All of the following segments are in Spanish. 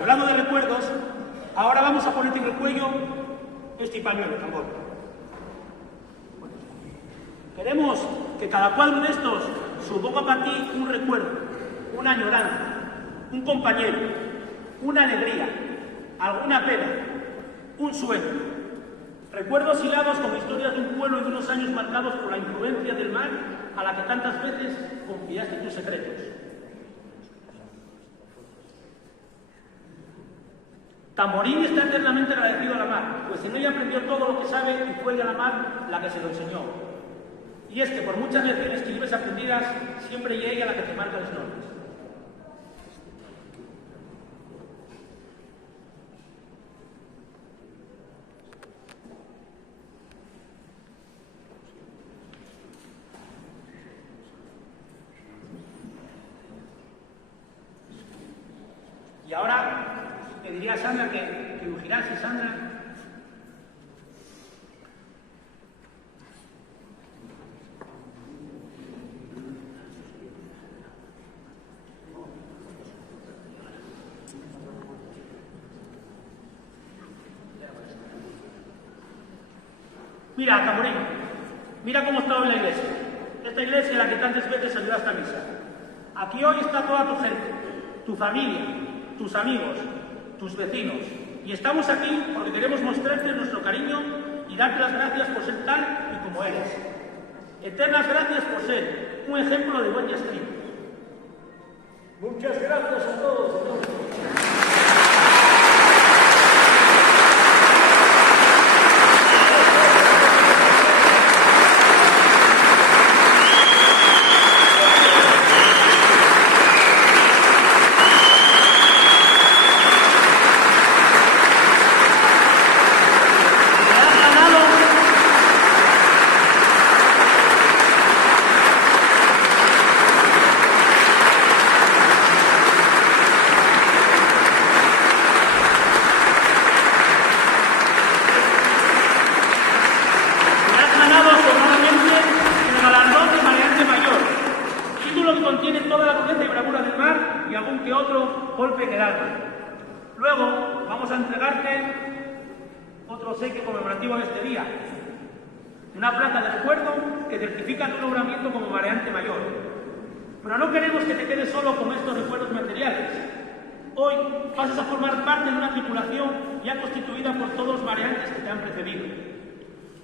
Hablando de recuerdos, ahora vamos a ponerte en el cuello este pañuelo, tambor. Queremos que cada cuadro de estos suponga para ti un recuerdo, una añoranza, un compañero, una alegría, alguna pena, un sueño. Recuerdos hilados con historias de un pueblo y de unos años marcados por la influencia del mar a la que tantas veces confiaste tus secretos. Tamborín está eternamente agradecido a la mar, pues en ella aprendió todo lo que sabe y fue ella la mar la que se lo enseñó. Y es que por muchas lecciones que lleves aprendidas, siempre es ella la que te marca las normas. Y ahora te diría a Sandra que lo girase, Sandra. Mira, Tamborín, mira cómo está hoy la iglesia. Esta iglesia en la que tantas veces ayudaste a misa. Aquí hoy está toda tu gente, tu familia, tus amigos, tus vecinos. Y estamos aquí porque queremos mostrarte nuestro cariño y darte las gracias por ser tal y como eres. Eternas gracias por ser un ejemplo de buen destino. Muchas gracias a todos. Contiene toda la potencia y bravura del mar y algún que otro golpe que darle. Luego vamos a entregarte otro obsequio conmemorativo de este día, una placa de recuerdo que certifica tu nombramiento como mareante mayor. Pero no queremos que te quedes solo con estos recuerdos materiales. Hoy pasas a formar parte de una tripulación ya constituida por todos los mareantes que te han precedido.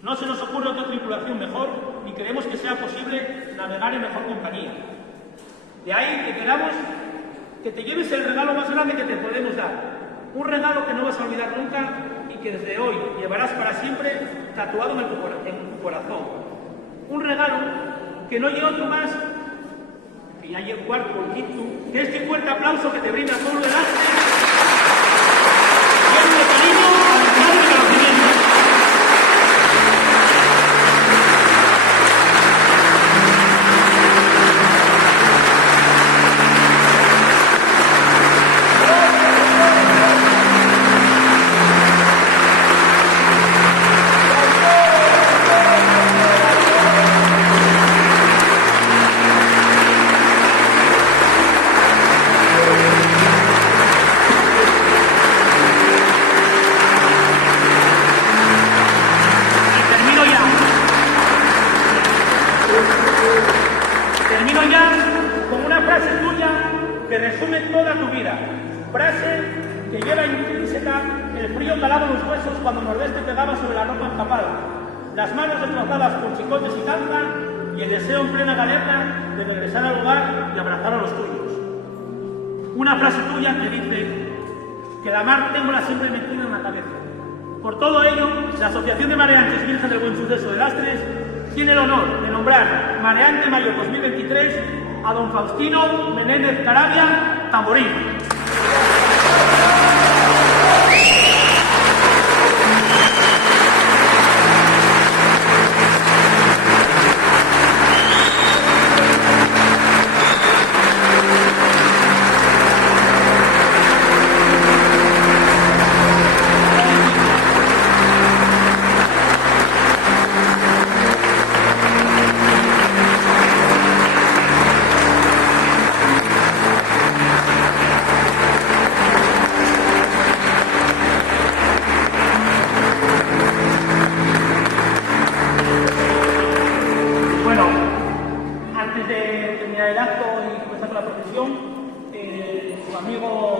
No se nos ocurre otra tripulación mejor ni queremos que sea posible navegar en mejor compañía. De ahí que queramos que te lleves el regalo más grande que te podemos dar. Un regalo que no vas a olvidar nunca y que desde hoy llevarás para siempre tatuado en tu corazón. Un regalo que no lleva otro más, que ya lleva el cuarto o el quinto, que este fuerte aplauso que te brinda el pueblo del Astre. Lleno de cariño, amistad y reconocimiento. Termino ya con una frase tuya que resume toda tu vida. Frase que lleva intrínseca el frío calado en los huesos cuando el nordeste pegaba sobre la ropa empapada, las manos destrozadas por chicotes y calza y el deseo en plena galera de regresar al hogar y abrazar a los tuyos. Una frase tuya que dice que la mar tengo siempre metida en la cabeza. Por todo ello, la Asociación de Mareantes Virgen del Buen Suceso de Lastres tiene el honor de nombrar Mareante Mayor 2023 a don Faustino Menéndez Caravia, Tamborín. el acto y comenzar con la procesión, su amigo